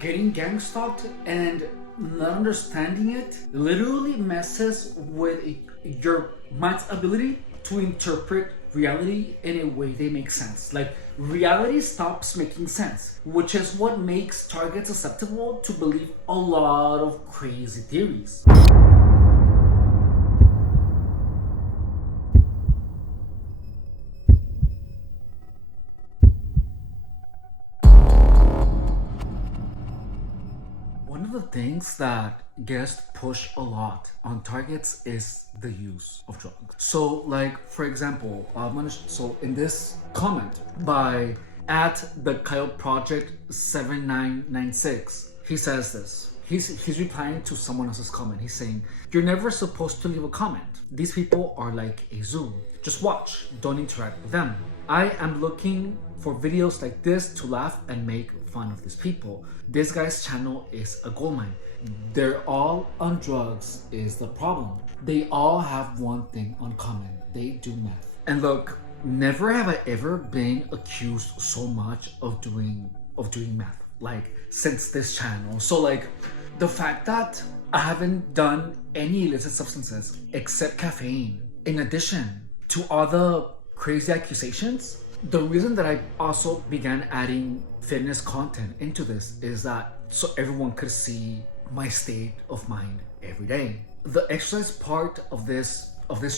Getting gang stalked and not understanding it literally messes with your mind's ability to interpret reality in a way they make sense. Like, reality stops making sense, which is what makes targets susceptible to believe a lot of crazy theories. One of the things that gets pushed a lot on targets is the use of drugs. So, like, for example, so in this comment by at the Coyote Project 7996, he says this. He's replying to someone else's comment. He's saying, "You're never supposed to leave a comment. These people are like a zoo. Just watch, don't interact with them. I am looking for videos like this to laugh and make fun of these people. This guy's channel is a goldmine. They're all on drugs is the problem. They all have one thing in common. They do meth." And look, never have I ever been accused so much of doing meth, like, since this channel. So, like, the fact that I haven't done any illicit substances except caffeine, in addition to other crazy accusations, the reason that I also began adding fitness content into this is that so everyone could see my state of mind every day. The exercise part of this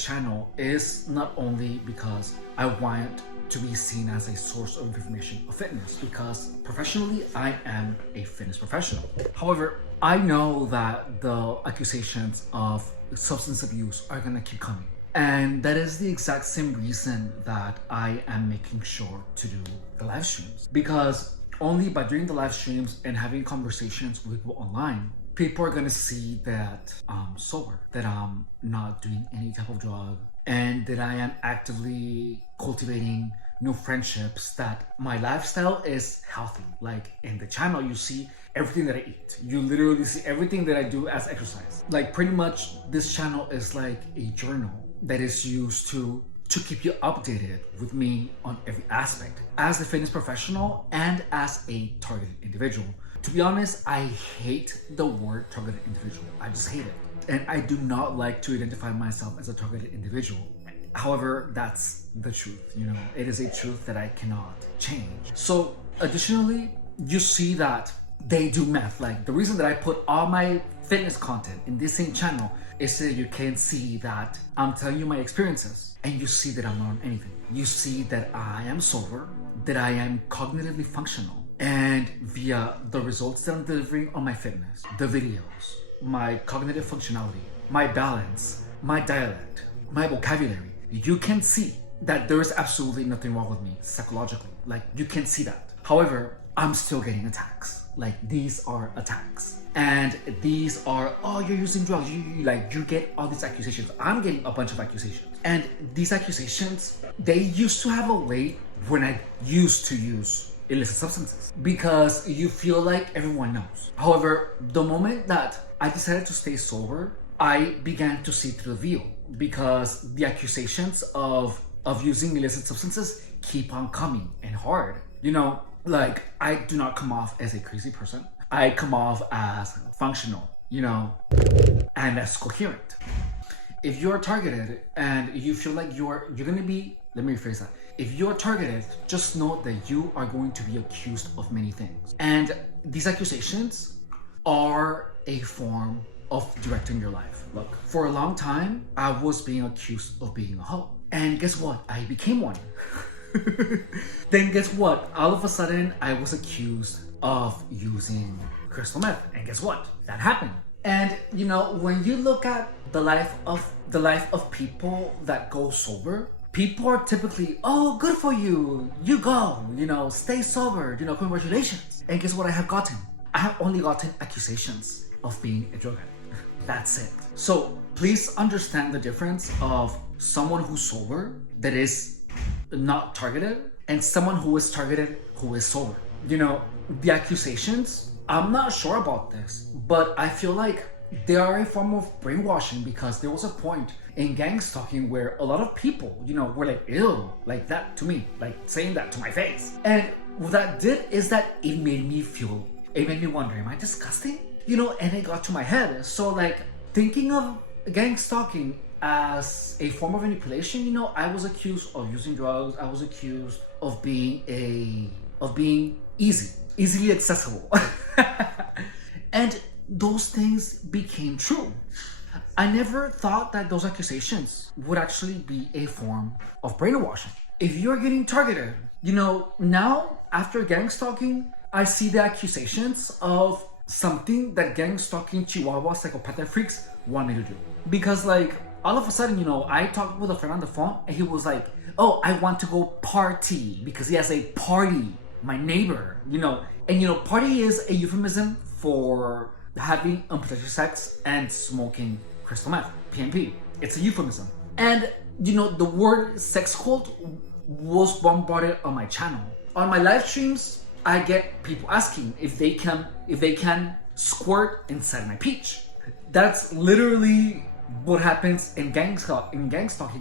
channel is not only because I want to be seen as a source of information of fitness, because professionally I am a fitness professional. However, I know that the accusations of substance abuse are gonna keep coming. And that is the exact same reason that I am making sure to do the live streams. Because only by doing the live streams and having conversations with people online, people are gonna see that I'm sober, that I'm not doing any type of drug, and that I am actively cultivating new friendships, that my lifestyle is healthy. Like, in the channel, you see everything that I eat. You literally see everything that I do as exercise. Like, pretty much this channel is like a journal that is used to keep you updated with me on every aspect as a fitness professional and as a targeted individual. To be honest, I hate the word targeted individual. I just hate it. And I do not like to identify myself as a targeted individual. However, that's the truth, you know, it is a truth that I cannot change. So additionally, you see that they do meth. Like, the reason that I put all my fitness content in this same channel is so you can see that I'm telling you my experiences, and you see that I'm not on anything. You see that I am sober, that I am cognitively functional, and via the results that I'm delivering on my fitness, the videos, my cognitive functionality, my balance, my dialect, my vocabulary, you can see that there is absolutely nothing wrong with me psychologically. Like, you can see that. However, I'm still getting attacks. Like, these are attacks. And these are, oh, you're using drugs. You get all these accusations. I'm getting a bunch of accusations. And these accusations, they used to have a weight when I used to use illicit substances, because you feel like everyone knows. However, the moment that I decided to stay sober, I began to see through the veil, because the accusations of using illicit substances keep on coming and hard. You know, like, I do not come off as a crazy person. I come off as functional, you know, and as coherent. If you're targeted and you feel like you're gonna be, let me rephrase that. If you're targeted, just know that you are going to be accused of many things. And these accusations are a form of directing your life. Look, for a long time, I was being accused of being a hoe. And guess what? I became one. Then guess what? All of a sudden, I was accused of using crystal meth. And guess what? That happened. And, you know, when you look at the life of people that go sober, people are typically, oh, good for you. You go, you know, stay sober, you know, congratulations. And guess what I have gotten? I have only gotten accusations of being a drug addict. That's it. So please understand the difference of someone who's sober that is not targeted and someone who is targeted who is sober. You know, the accusations, I'm not sure about this, but I feel like they are a form of brainwashing, because there was a point in gang stalking where a lot of people, you know, were like, ew, like that to me, like saying that to my face. And what that did is that it made me feel it made me wonder, am I disgusting? You know, and it got to my head. So like thinking of gang stalking as a form of manipulation, you know, I was accused of using drugs. I was accused of being easily accessible. And those things became true. I never thought that those accusations would actually be a form of brainwashing. If you're getting targeted, you know, now after gang stalking, I see the accusations of something that gang stalking Chihuahua psychopathic freaks want me to do. Because like all of a sudden, you know, I talked with a friend on the phone and he was like, oh, I want to go party because he has a party, my neighbor, you know. And you know, party is a euphemism for having unprotected sex and smoking crystal meth, PMP. It's a euphemism. And you know, the word sex cult was bombarded on my channel. On my live streams, I get people asking if they can squirt inside my peach. That's literally what happens in gang stalking.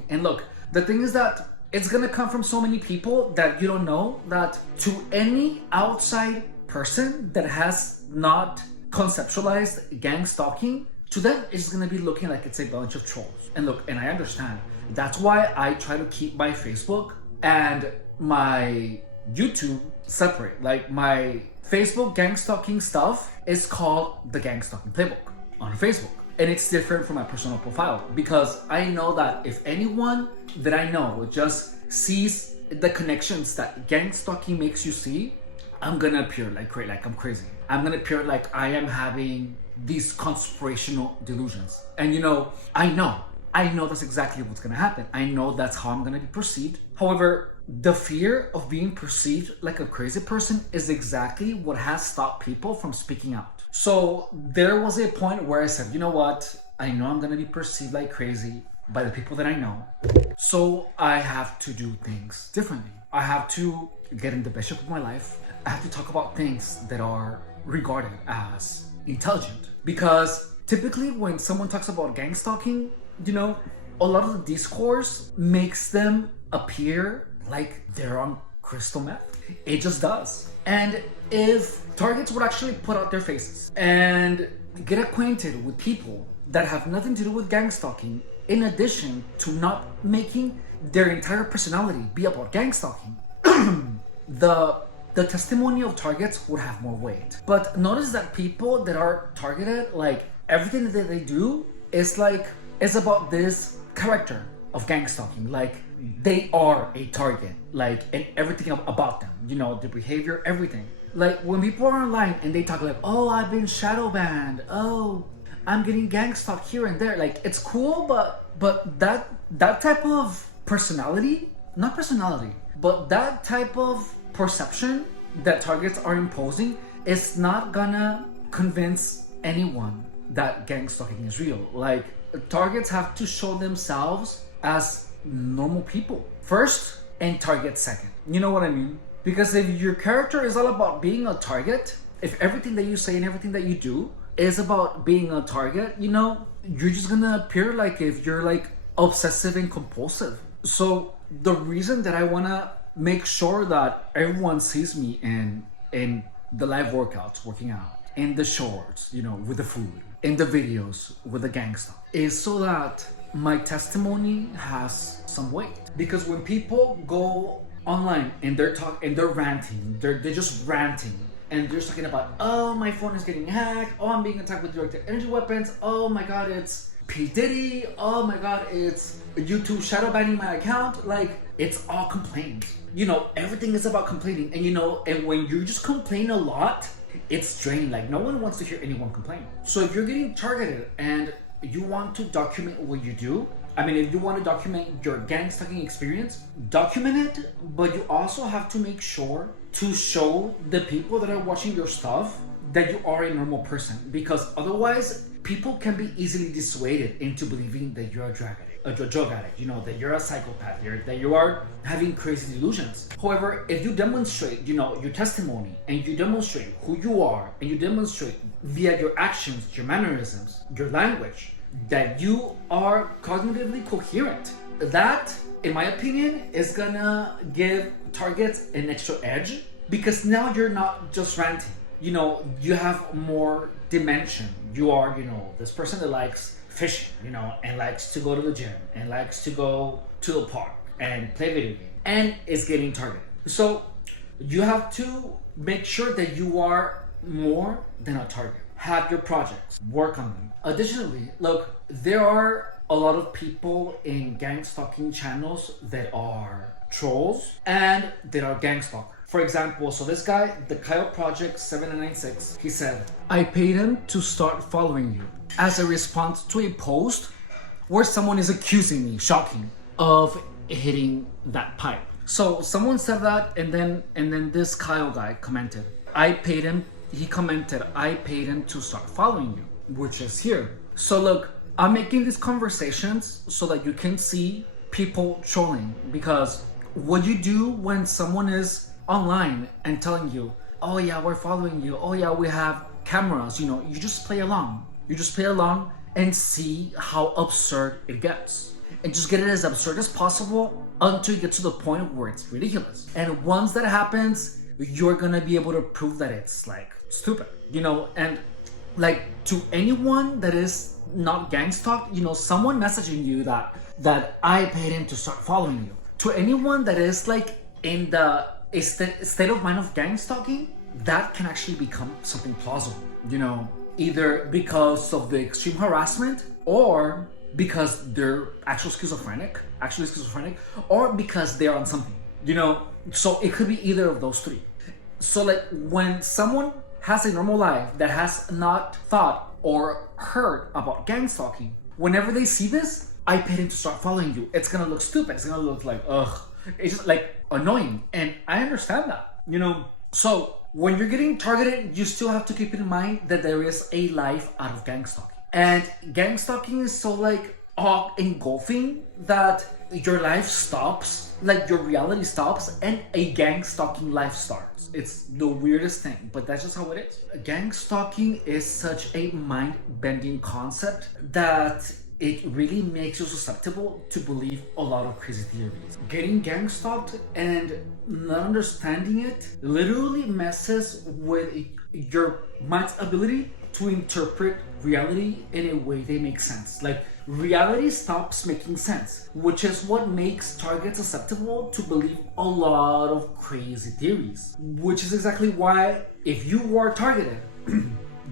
And look, the thing is that it's gonna come from so many people that you don't know, that to any outside person that has not conceptualized gang stalking, to them it's gonna be looking like it's a bunch of trolls. And look, and I understand. That's why I try to keep my Facebook and my YouTube separate. Like my Facebook gang stalking stuff is called the Gang Stalking Playbook on Facebook. And it's different from my personal profile because I know that if anyone that I know just sees the connections that gang stalking makes you see, I'm gonna appear like I'm crazy. I'm gonna appear like I am having these conspirational delusions. And you know, I know that's exactly what's gonna happen. I know that's how I'm gonna be perceived. However, the fear of being perceived like a crazy person is exactly what has stopped people from speaking out. So there was a point where I said, you know what? I know I'm gonna be perceived like crazy by the people that I know. So I have to do things differently. I have to get in the best shape of my life. I have to talk about things that are regarded as intelligent. Because typically when someone talks about gang stalking, you know, a lot of the discourse makes them appear like they're on crystal meth. It just does. And if targets would actually put out their faces and get acquainted with people that have nothing to do with gang stalking, in addition to not making their entire personality be about gang stalking, the testimony of targets would have more weight. But notice that people that are targeted, like everything that they do is about this character of gang stalking. Like they are a target, like, and everything about them, you know, their behavior, everything. Like when people are online and they talk like, oh, I've been shadow banned, oh, I'm getting gang stalked here and there, like it's cool, but that type of that type of perception that targets are imposing is not gonna convince anyone that gang stalking is real. Like targets have to show themselves as normal people first and target second. You know what I mean? Because if your character is all about being a target, if everything that you say and everything that you do is about being a target, you know, you're just gonna appear like if you're like obsessive and compulsive. So the reason that I wanna make sure that everyone sees me in the live workouts, working out, in the shorts, you know, with the food, in the videos with the gang stuff, is so that my testimony has some weight. Because when people go online and they're ranting, they're just ranting, and they're talking about, oh, my phone is getting hacked, oh, I'm being attacked with directed energy weapons, oh my god, it's P. Diddy, oh my god, it's YouTube shadow banning my account. Like, it's all complaints. You know, everything is about complaining. And you know, and when you just complain a lot, it's draining. Like, no one wants to hear anyone complain. So if you're getting targeted and you want to document what you do, I mean, if you want to document your gang stalking experience, document it, but you also have to make sure to show the people that are watching your stuff that you are a normal person. Because otherwise, people can be easily dissuaded into believing that you're a drug addict, you know, that you're a psychopath, that you are having crazy delusions. However, if you demonstrate, you know, your testimony, and you demonstrate who you are, and you demonstrate via your actions, your mannerisms, your language, that you are cognitively coherent, that, in my opinion, is gonna give targets an extra edge, because now you're not just ranting. you have more dimension. You are, this person that likes fishing, and likes to go to the gym and likes to go to the park and play video game and is getting targeted. So you have to make sure that you are more than a target. Have your projects, work on them. Additionally, look, there are a lot of people in gang stalking channels that are trolls and that are gang stalkers. For example, so this guy, the Kyle Project 796, he said, I paid him to start following you as a response to a post where someone is accusing me, shocking, of hitting that pipe. So someone said that, and then this Kyle guy commented, he commented, I paid him to start following you, which is here. So look, I'm making these conversations so that you can see people trolling, because what you do when someone is online and telling you, oh yeah, we're following you, oh yeah, we have cameras, you just play along. You just play along and see how absurd it gets. And just get it as absurd as possible until you get to the point where it's ridiculous. And once that happens, you're gonna be able to prove that it's like stupid, and like to anyone that is not gang stalked, someone messaging you that I paid him to start following you. To anyone that is like in the state of mind of gang stalking, that can actually become something plausible, either because of the extreme harassment or because they're actually schizophrenic, or because they're on something, so it could be either of those three. So like when someone has a normal life that has not thought or heard about gang stalking, whenever they see this, I paid him to start following you, it's gonna look stupid. It's gonna look like, it's just like annoying. And I understand that, So when you're getting targeted, you still have to keep in mind that there is a life out of gang stalking. And gang stalking is so like engulfing that your life stops, like your reality stops, and a gang stalking life starts. It's the weirdest thing, but that's just how it is. Gang stalking is such a mind-bending concept that it really makes you susceptible to believe a lot of crazy theories. Getting gang stalked and not understanding it literally messes with your mind's ability to interpret reality in a way that makes sense. Like, reality stops making sense, which is what makes targets susceptible to believe a lot of crazy theories. Which is exactly why, if you are targeted,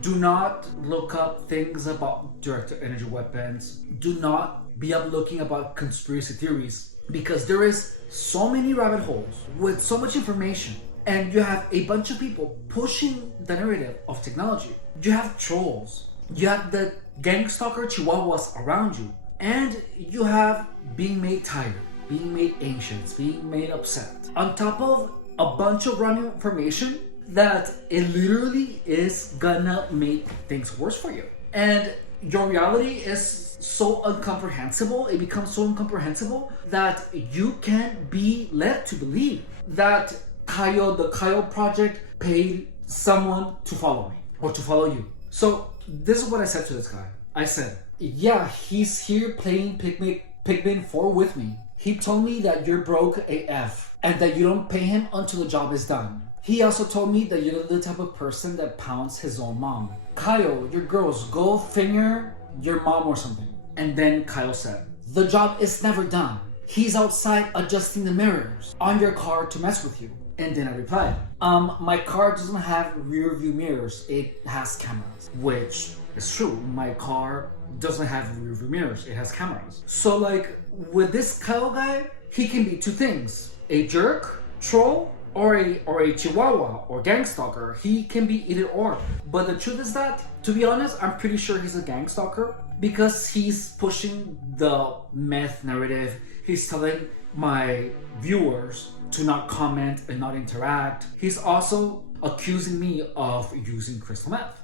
do not look up things about directed energy weapons. Do not be up looking about conspiracy theories, because there is so many rabbit holes with so much information, and you have a bunch of people pushing the narrative of technology. You have trolls, you have the gang stalker chihuahuas around you, and you have being made tired, being made anxious, being made upset, on top of a bunch of random information that it literally is gonna make things worse for you. And your reality is so incomprehensible, it becomes so incomprehensible that you can be led to believe that the Kyle Project paid someone to follow me or to follow you. So this is what I said to this guy. I said, yeah, he's here playing Pikmin 4 with me. He told me that you're broke AF and that you don't pay him until the job is done. He also told me that you're the type of person that pounds his own mom. Kyle, you're gross. Go finger your mom or something. And then Kyle said, the job is never done. He's outside adjusting the mirrors on your car to mess with you. And then I replied, my car doesn't have rear view mirrors. It has cameras, which is true. My car doesn't have rear view mirrors. It has cameras. So like with this Kyle guy, he can be two things: a jerk, troll, or a chihuahua or gang stalker. He can be either or. But the truth is that, to be honest, I'm pretty sure he's a gang stalker, because he's pushing the meth narrative. He's telling my viewers to not comment and not interact. He's also accusing me of using crystal meth,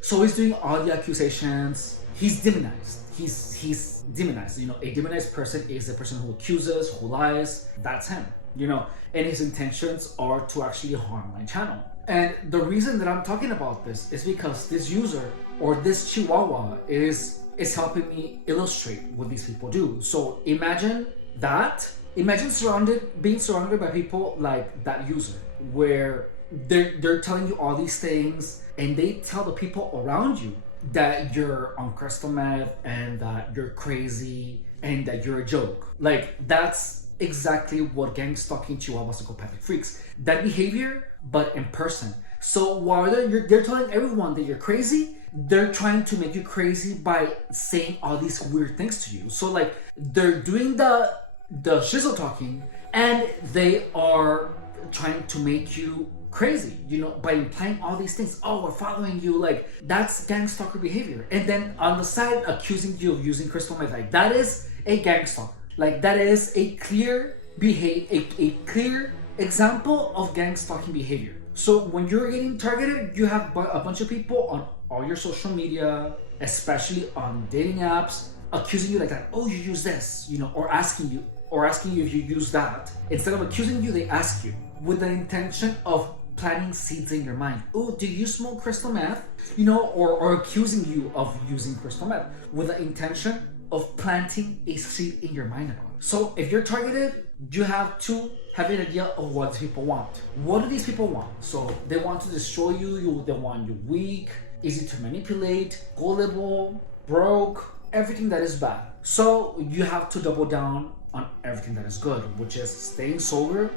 So he's doing all the accusations. He's demonized. He's demonized. A demonized person is a person who accuses, who lies. That's him. And his intentions are to actually harm my channel. And the reason that I'm talking about this is because this user or this chihuahua is helping me illustrate what these people do. So imagine being surrounded by people like that user, where they're telling you all these things, and they tell the people around you that you're on crystal meth and that you're crazy and that you're a joke. Like, that's exactly what gang stalking Chihuahua psychopathic freaks. That behavior, but in person. So while they're telling everyone that you're crazy, they're trying to make you crazy by saying all these weird things to you. So like, they're doing the shizzle talking, and they are trying to make you crazy, you know, by implying all these things. Oh, we're following you. Like, that's gang stalker behavior. And then on the side, accusing you of using crystal meth. Like, that is a gang stalker. Like, that is a clear a clear example of gang stalking behavior. So when you're getting targeted, you have a bunch of people on all your social media, especially on dating apps, accusing you like that. Oh, you use this, you know, or asking you if you use that. Instead of accusing you, they ask you with the intention of planting seeds in your mind. Oh, do you smoke crystal meth? You know, or accusing you of using crystal meth with the intention of planting a seed in your mind about it. So if you're targeted, you have to have an idea of what people want. What do these people want? So they want to destroy you, they want you weak, easy to manipulate, gullible, broke, everything that is bad. So you have to double down on everything that is good, which is staying sober,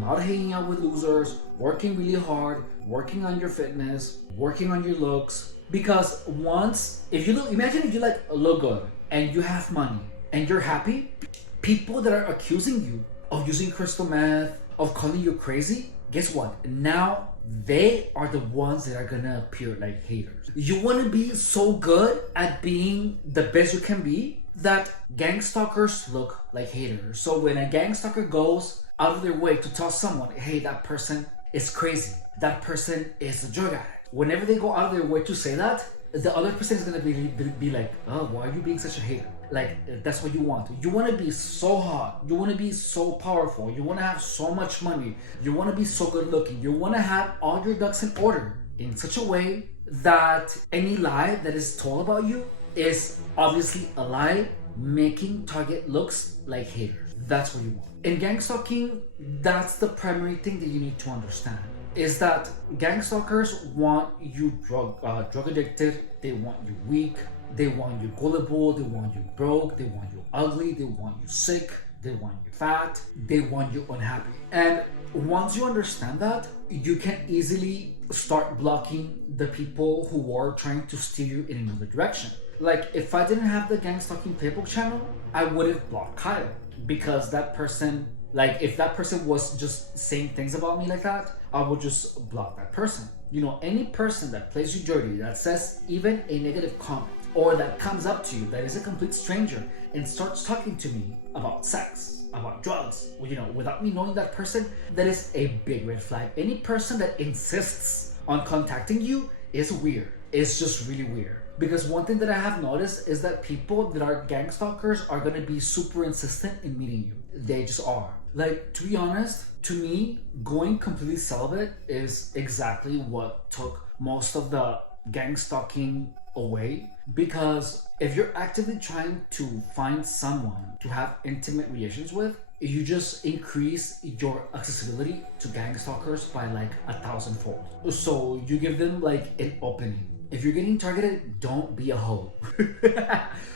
not hanging out with losers, working really hard, working on your fitness, working on your looks. Because imagine if you like look good and you have money and you're happy, people that are accusing you of using crystal meth, of calling you crazy, guess what? Now they are the ones that are gonna appear like haters. You wanna be so good at being the best you can be that gang stalkers look like haters. So when a gang stalker goes out of their way to tell someone, hey, that person is crazy, that person is a drug addict, whenever they go out of their way to say that, the other person is gonna be like, oh, why are you being such a hater? Like, that's what you want. You want to be so hot. You want to be so powerful. You want to have so much money. You want to be so good looking. You want to have all your ducks in order in such a way that any lie that is told about you is obviously a lie, making target looks like haters. That's what you want. In gang stalking, that's the primary thing that you need to understand, is that gang stalkers want you drug addicted. They want you weak. They want you gullible, they want you broke, they want you ugly, they want you sick, they want you fat, they want you unhappy. And once you understand that, you can easily start blocking the people who are trying to steer you in another direction. Like, if I didn't have the gang stalking playbook channel, I would have blocked Kyle, because that person, like, if that person was just saying things about me like that, I would just block that person. You know, any person that plays you dirty, that says even a negative comment, or that comes up to you that is a complete stranger and starts talking to me about sex, about drugs, you know, without me knowing that person, that is a big red flag. Any person that insists on contacting you is weird. It's just really weird. Because one thing that I have noticed is that people that are gang stalkers are gonna be super insistent in meeting you. They just are. Like, to be honest, to me, going completely celibate is exactly what took most of the gang stalking away. Because if you're actively trying to find someone to have intimate relations with, you just increase your accessibility to gang stalkers by like 1,000-fold. So you give them like an opening. If you're getting targeted, don't be a hoe.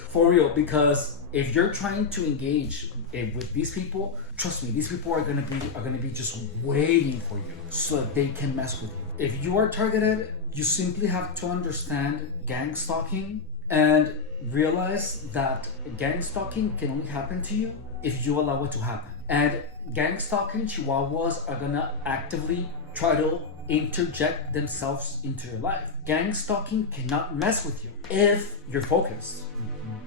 For real, because if you're trying to engage with these people, trust me, these people are gonna be just waiting for you so that they can mess with you. If you are targeted, you simply have to understand gang stalking and realize that gang stalking can only happen to you if you allow it to happen. And gang stalking chihuahuas are gonna actively try to interject themselves into your life. Gang stalking cannot mess with you if you're focused.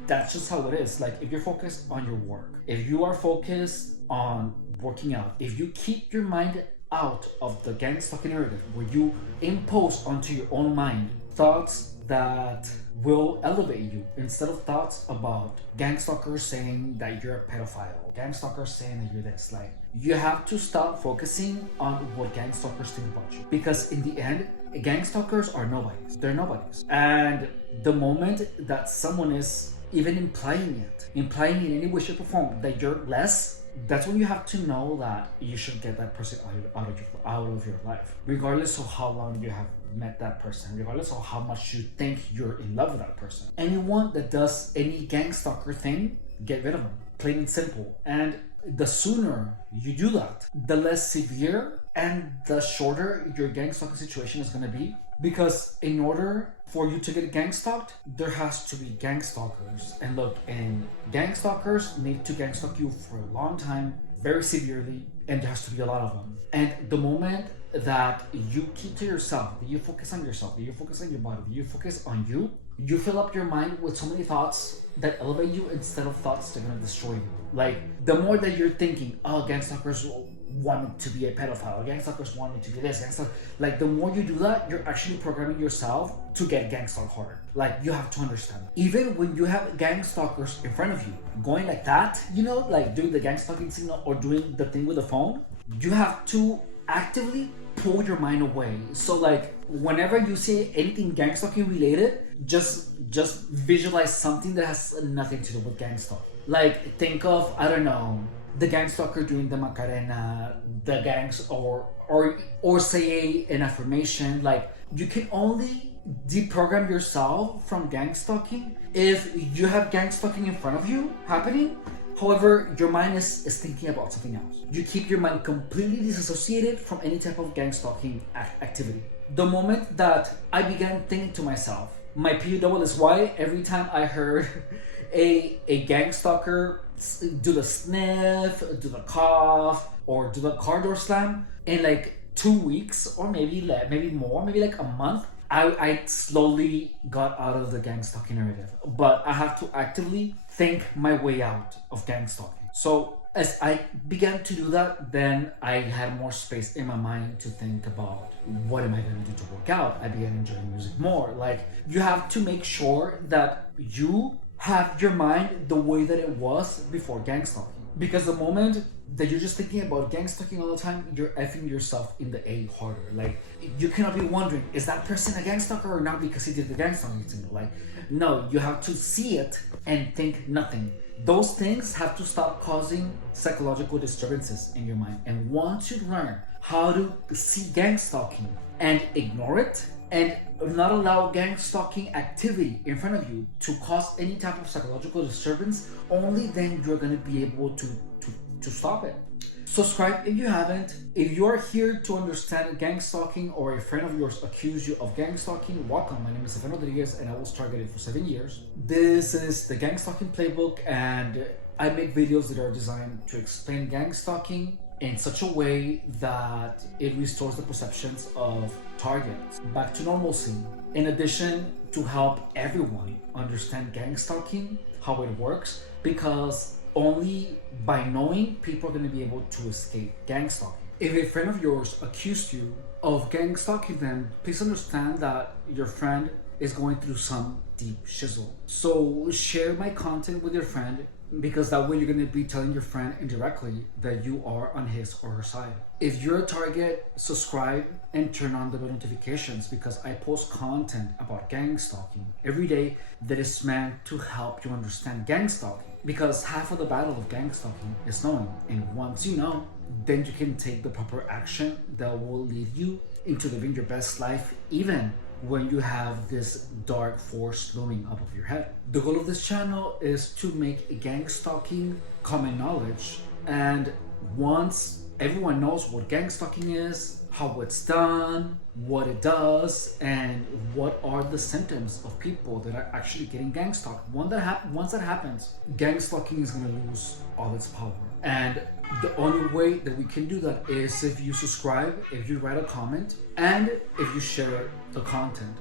That's just how it is. Like, if you're focused on your work, if you are focused on working out, if you keep your mind out of the gang stalking narrative, where you impose onto your own mind thoughts that will elevate you, instead of thoughts about gang stalkers saying that you're a pedophile, gang stalkers saying that you're this, like, you have to stop focusing on what gang stalkers think about you. Because in the end, gang stalkers are nobodies. They're nobodies. And the moment that someone is even implying in any way, shape, or form that you're less, that's when you have to know that you should get that person out of your life, regardless of how long you have met that person, regardless of how much you think you're in love with that person. Anyone that does any gang stalker thing, get rid of them, plain and simple. And the sooner you do that, the less severe and the shorter your gang stalking situation is going to be. Because in order for you to get gang stalked, there has to be gang stalkers. And look, and gang stalkers need to gang stalk you for a long time, very severely, and there has to be a lot of them. And the moment that you keep to yourself, that you focus on yourself, that you focus on your body, that you focus on you, you fill up your mind with so many thoughts that elevate you instead of thoughts that are gonna destroy you. Like, the more that you're thinking, oh, gang stalkers want me to be a pedophile, gang stalkers want me to be this, gang stalkers, like, the more you do that, you're actually programming yourself to get gang stalked harder. Like, you have to understand. Even when you have gang stalkers in front of you, going like that, you know, like doing the gang stalking signal or doing the thing with the phone, you have to actively pull your mind away. So like, whenever you see anything gang stalking related, just visualize something that has nothing to do with gang stalking. Like, think of, I don't know, the gang stalker doing the Macarena, the gangs, or say an affirmation. Like, you can only deprogram yourself from gang stalking if you have gang stalking in front of you happening. However, your mind is thinking about something else. You keep your mind completely disassociated from any type of gang stalking activity. The moment that I began thinking to myself, my POW is why every time I heard a gang stalker do the sniff, do the cough, or do the car door slam, in like 2 weeks, or maybe more, maybe like a month, I slowly got out of the gang stalking narrative. But I have to actively think my way out of gang stalking. So as I began to do that, then I had more space in my mind to think about what am I going to do to work out. I began enjoying music more. Like, you have to make sure that you have your mind the way that it was before gang stalking. Because the moment that you're just thinking about gang stalking all the time, you're effing yourself in the A harder. Like, you cannot be wondering, is that person a gang stalker or not because he did the gang stalking thing? Like, no, you have to see it and think nothing. Those things have to stop causing psychological disturbances in your mind. And once you learn how to see gang stalking and ignore it, and not allow gang stalking activity in front of you to cause any type of psychological disturbance, only then you're going to be able to stop it. Subscribe if you haven't. If you are here to understand gang stalking, or a friend of yours accused you of gang stalking, welcome. My name is Stefan Rodriguez and I was targeted for 7 years. This is the Gang Stalking Playbook, and I make videos that are designed to explain gang stalking in such a way that it restores the perceptions of targets back to normalcy. In addition, to help everyone understand gang stalking, how it works, because only by knowing, people are going to be able to escape gang stalking. If a friend of yours accused you of gang stalking them, please understand that your friend is going through some deep shizzle. So share my content with your friend, because that way you're going to be telling your friend indirectly that you are on his or her side. If you're a target, subscribe and turn on the notifications, because I post content about gang stalking every day that is meant to help you understand gang stalking. Because half of the battle of gang stalking is knowing, and once you know, then you can take the proper action that will lead you into living your best life, even when you have this dark force looming above your head. The goal of this channel is to make gang stalking common knowledge, and once everyone knows what gang stalking is, how it's done, what it does, and what are the symptoms of people that are actually getting gang stalked, once that happens, gang stalking is going to lose all its power. And the only way that we can do that is if you subscribe, if you write a comment, and if you share the content.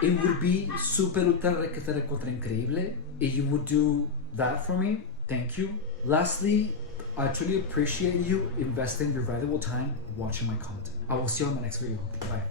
It would be super ultra requete recontra increíble if you would do that for me. Thank you. Lastly, I truly appreciate you investing your valuable time watching my content. I will see you on my next video. Bye.